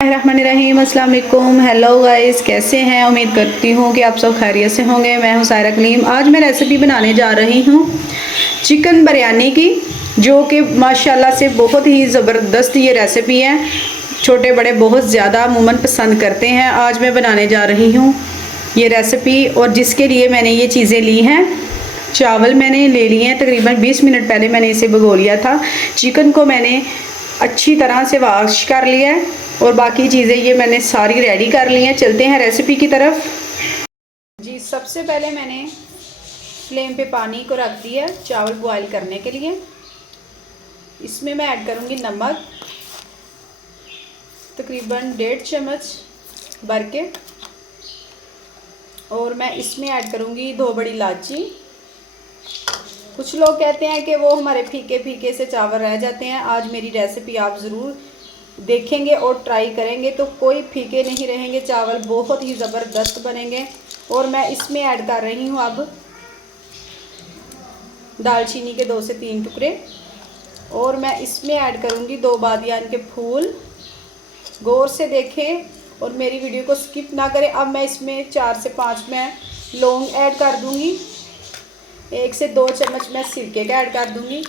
रहमानिर्रहीम, अस्सलाम वालेकुम। Hello guys, कैसे हैं? उम्मीद करती हूँ कि आप सब खैरियत से होंगे। मैं हूँ सायरा कलीम। आज मैं रेसिपी बनाने जा रही हूँ चिकन बिरयानी की, जो कि माशाल्लाह से बहुत ही ज़बरदस्त ये रेसिपी है। छोटे बड़े बहुत ज़्यादा अमूमन पसंद करते हैं। आज मैं बनाने जा रही हूँ ये रेसिपी, और जिसके लिए मैंने ये चीज़ें ली हैं। चावल मैंने ले लिए हैं, तकरीबन 20 मिनट पहले मैंने इसे भिगो लिया था। चिकन को मैंने अच्छी तरह से वॉश कर लिया है, और बाकी चीज़ें ये मैंने सारी रेडी कर ली हैं। चलते हैं रेसिपी की तरफ। जी, सबसे पहले मैंने फ्लेम पे पानी को रख दिया चावल बॉईल करने के लिए। इसमें मैं ऐड करूँगी नमक, तकरीबन 1.5 चम्मच भर के, और मैं इसमें ऐड करूँगी 2 बड़ी इलायची। कुछ लोग कहते हैं कि वो हमारे फीके फीके से चावल रह जाते हैं। आज मेरी रेसिपी आप ज़रूर देखेंगे और ट्राई करेंगे तो कोई फीके नहीं रहेंगे, चावल बहुत ही ज़बरदस्त बनेंगे। और मैं इसमें ऐड कर रही हूँ अब दालचीनी के 2 से 3 टुकड़े, और मैं इसमें ऐड करूँगी 2 बादियान के फूल। गौर से देखें और मेरी वीडियो को स्किप ना करें। अब मैं इसमें 4 से 5 मैं लौंग ऐड कर दूँगी। 1 से 2 चम्मच मैं सिरके का ऐड कर दूँगी,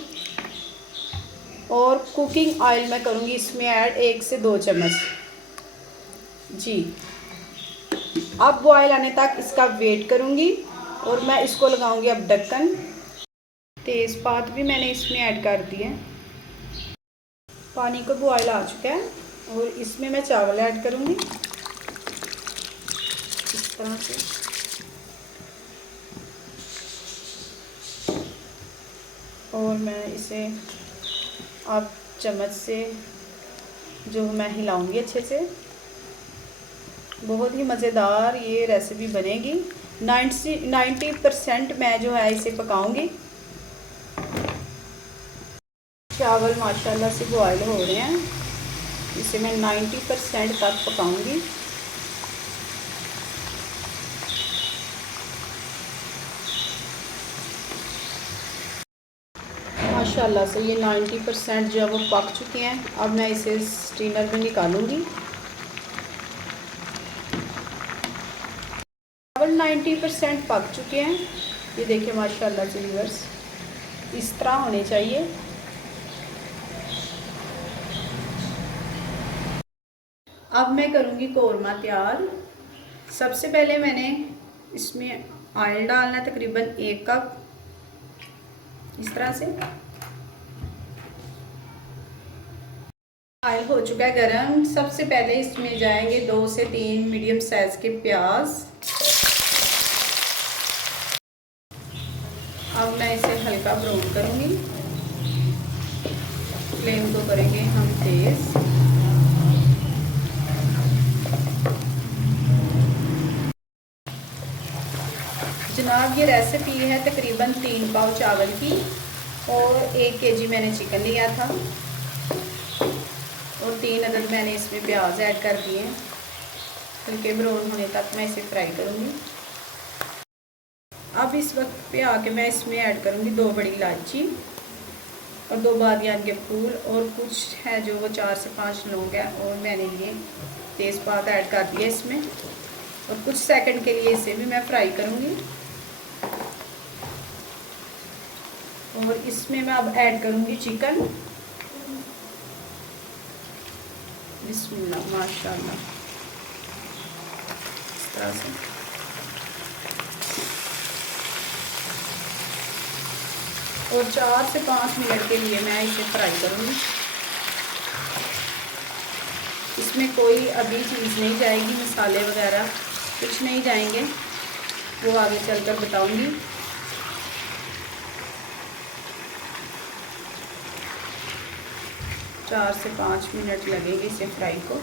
और कुकिंग ऑयल मैं करूँगी इसमें ऐड 1 से 2 चम्मच। जी, अब बॉयल आने तक इसका वेट करूँगी, और मैं इसको लगाऊँगी अब ढक्कन। तेज़पात भी मैंने इसमें ऐड कर दी है। पानी को बॉयल आ चुका है, और इसमें मैं चावल ऐड करूँगी इस तरह से। और मैं इसे अब चम्मच से जो मैं हिलाऊंगी अच्छे से। बहुत ही मज़ेदार ये रेसिपी बनेगी। 90% मैं जो है इसे पकाऊंगी। चावल माशाल्लाह से बॉयल हो रहे हैं, इसे मैं 90% तक पकाऊंगी। माशाल्लाह से ये 90% जो है वो पक चुके हैं। अब मैं इसे स्टीनर में निकालूंगी। चावल 90% पक चुके हैं, ये देखिए माशाल्लाह से व्यूअर्स, इस तरह होने चाहिए। अब मैं करूँगी कौरमा तैयार। सबसे पहले मैंने इसमें ऑयल डालना है, तकरीबन 1 कप इस तरह से। ऑयल हो चुका है गरम। सबसे पहले इसमें जाएंगे 2 से 3 मीडियम साइज के प्याज। अब मैं इसे हल्का ब्राउन करूँगी। फ्लेम को करेंगे हम तेज़। जनाब, ये रेसिपी है तकरीबन 3 पाव चावल की, और 1 केजी मैंने चिकन लिया था, और 3 अदद मैंने इसमें प्याज ऐड कर दिए। हल्के ब्राउन होने तक मैं इसे फ्राई करूँगी। अब इस वक्त पे आके मैं इसमें ऐड करूँगी 2 बड़ी इलायची और 2 बादियान के फूल, और कुछ है जो वो 4 से 5 लौंग है, और मैंने ये तेज़पात ऐड कर दिया इसमें, और कुछ सेकंड के लिए इसे भी मैं फ्राई करूँगी। और इसमें मैं अब ऐड करूँगी चिकन। बिस्मिल्लाह, माशाल्लाह, इस तरह से। और 4 से 5 मिनट के लिए मैं इसे फ्राई करूँगी। इसमें कोई अभी चीज़ नहीं जाएगी, मसाले वगैरह कुछ नहीं जाएंगे, वो आगे चलकर बताऊँगी। चार से 5 मिनट लगेंगे इसे फ्राई को।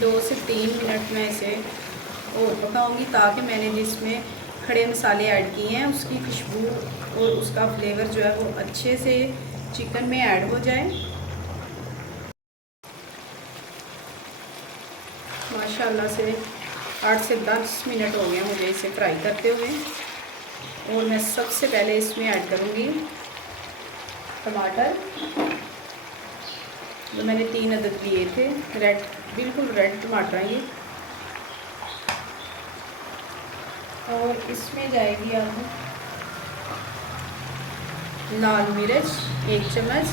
दो से 3 मिनट में इसे और पकाऊंगी, ताकि मैंने जिसमें खड़े मसाले ऐड किए हैं उसकी खुशबू और उसका फ्लेवर जो है वो अच्छे से चिकन में ऐड हो जाए। माशाल्लाह से 8 से 10 मिनट हो गए मुझे इसे फ्राई करते हुए। और मैं सबसे पहले इसमें ऐड करूँगी टमाटर, जो मैंने 3 अदद लिए थे। रेड, बिल्कुल रेड टमाटर हैं ये। और इसमें जाएगी अब लाल मिर्च 1 चम्मच।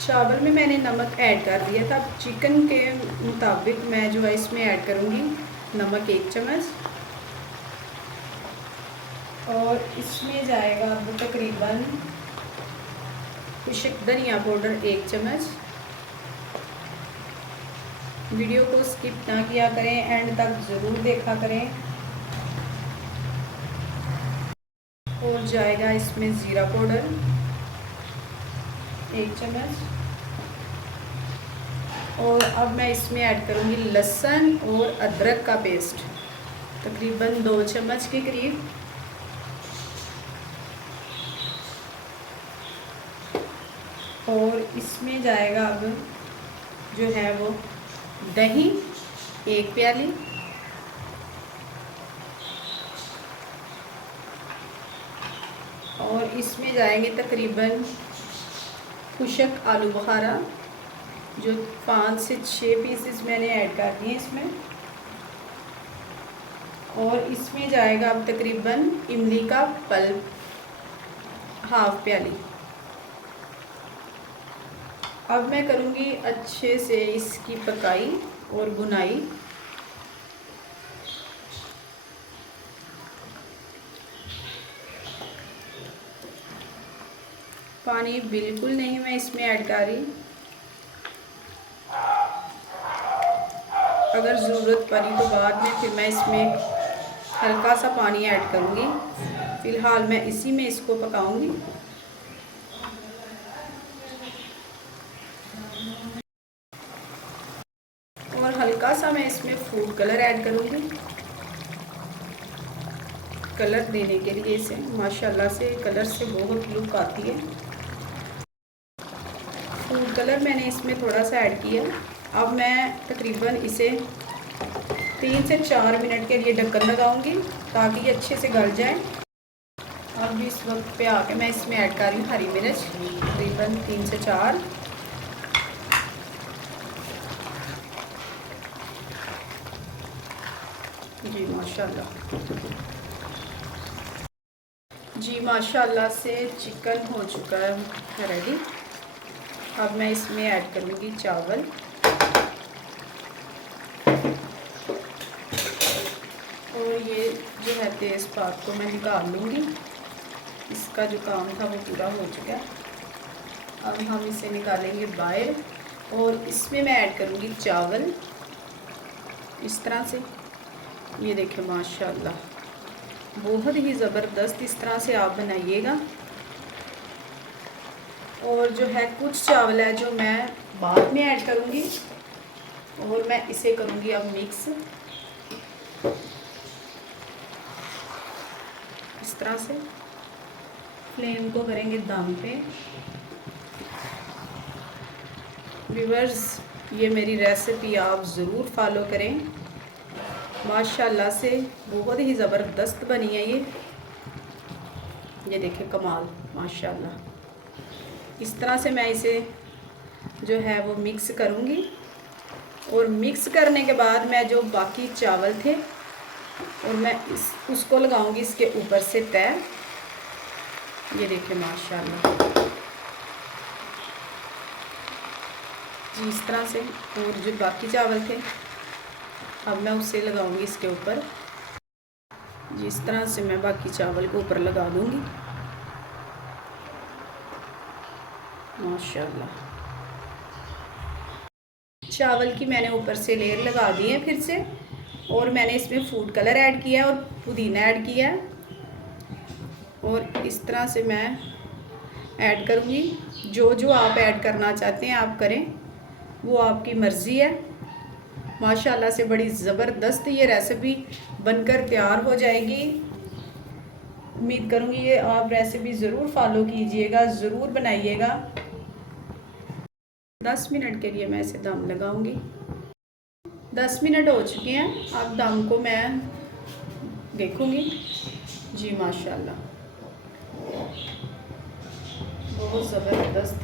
चावल में मैंने नमक ऐड कर दिया था, चिकन के मुताबिक मैं जो है इसमें ऐड करूँगी नमक 1 चम्मच। और इसमें जाएगा अब तकरीबन कुछ धनिया पाउडर 1 चम्मच। वीडियो को स्किप ना किया करें, एंड तक ज़रूर देखा करें। और जाएगा इसमें ज़ीरा पाउडर 1 चम्मच। और अब मैं इसमें ऐड करूँगी लहसुन और अदरक का पेस्ट, तकरीबन 2 चम्मच के करीब। और इसमें जाएगा अब जो है वो दही 1 प्याली। और इसमें जाएंगे तकरीबन खुशक आलू बुखारा, जो 5 से 6 पीसेस मैंने ऐड कर दिए इसमें। और इसमें जाएगा अब तकरीबन इमली का पल्प 1/2 प्याली। अब मैं करूँगी अच्छे से इसकी पकाई और भुनाई। पानी बिल्कुल नहीं मैं इसमें ऐड कर रही, अगर ज़रूरत पड़ी तो बाद में फिर मैं इसमें हल्का सा पानी ऐड करूँगी। फ़िलहाल मैं इसी में इसको पकाऊँगी। और हल्का सा मैं इसमें फूड कलर ऐड करूँगी, कलर देने के लिए। इसे माशाल्लाह से कलर से बहुत लुक आती है। फूड कलर मैंने इसमें थोड़ा सा ऐड किया। अब मैं तकरीबन इसे 3 से 4 मिनट के लिए ढक्कन लगाऊंगी ताकि ये अच्छे से गल जाए। अब इस वक्त पे आके मैं इसमें ऐड कर रही हूँ हरी मिर्च, तकरीबन 3 से 4। जी माशाल्लाह, जी माशाल्लाह से चिकन हो चुका है रेडी। अब मैं इसमें ऐड करूँगी चावल। और ये जो है तेज़पात को मैं निकाल लूँगी, इसका जो काम था वो पूरा हो चुका। अब हम इसे निकालेंगे बाहर। और इसमें मैं ऐड करूँगी चावल इस तरह से। ये देखें माशाल्लाह, बहुत ही ज़बरदस्त इस तरह से आप बनाइएगा। और जो है कुछ चावल है जो मैं बाद में ऐड करूँगी। और मैं इसे करूँगी अब मिक्स इस तरह से। फ्लेम को करेंगे दम पे। व्यूअर्स, ये मेरी रेसिपी आप ज़रूर फॉलो करें। माशाल्लाह से बहुत ही ज़बरदस्त बनी है ये देखें कमाल माशाल्लाह। इस तरह से मैं इसे जो है वो मिक्स करूँगी। और मिक्स करने के बाद मैं जो बाकी चावल थे और मैं उसको लगाऊंगी इसके ऊपर से तय। ये देखें माशाल्लाह जी, इस तरह से। और जो बाकी चावल थे अब मैं उसे लगाऊंगी इसके ऊपर। जिस तरह से मैं बाकी चावल को ऊपर लगा दूंगी माशाल्लाह। चावल की मैंने ऊपर से लेयर लगा दी है फिर से। और मैंने इसमें फूड कलर ऐड किया है और पुदीना ऐड किया है। और इस तरह से मैं ऐड करूँगी। जो जो आप ऐड करना चाहते हैं आप करें, वो आपकी मर्ज़ी है। माशाल्लाह से बड़ी ज़बरदस्त ये रेसिपी बनकर तैयार हो जाएगी। उम्मीद करूँगी ये आप रेसिपी ज़रूर फॉलो कीजिएगा, ज़रूर बनाइएगा। 10 मिनट के लिए मैं इसे दम लगाऊंगी। 10 मिनट हो चुके हैं, अब दम को मैं देखूंगी। जी माशाल्लाह बहुत ज़बरदस्त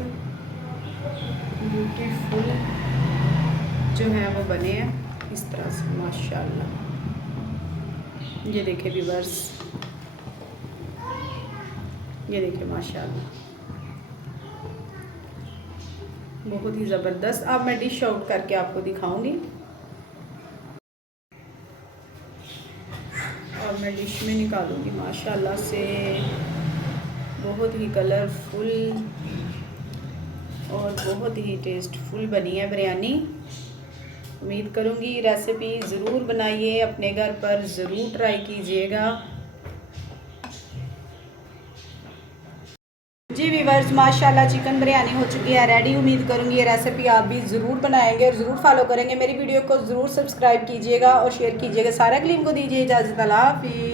ब्यूटीफुल जो है वो बने हैं इस तरह से माशाल्लाह। ये देखे व्यूअर्स, ये देखे माशाल्लाह बहुत ही ज़बरदस्त। अब मैं डिश आउट करके आपको दिखाऊंगी। और मैं डिश में निकालूंगी माशाल्लाह से बहुत ही कलरफुल और बहुत ही टेस्टफुल बनी है बिरयानी। उम्मीद करूंगी रेसिपी ज़रूर बनाइए, अपने घर पर ज़रूर ट्राई कीजिएगा। जी व्यूअर्स माशाल्लाह चिकन बिरयानी हो चुकी है रेडी। उम्मीद करूंगी ये रेसिपी आप भी ज़रूर बनाएंगे और ज़रूर फॉलो करेंगे। मेरी वीडियो को ज़रूर सब्सक्राइब कीजिएगा और शेयर कीजिएगा। सारा क्लीम को दीजिए इजाज़त। अल्लाह हाफिज़।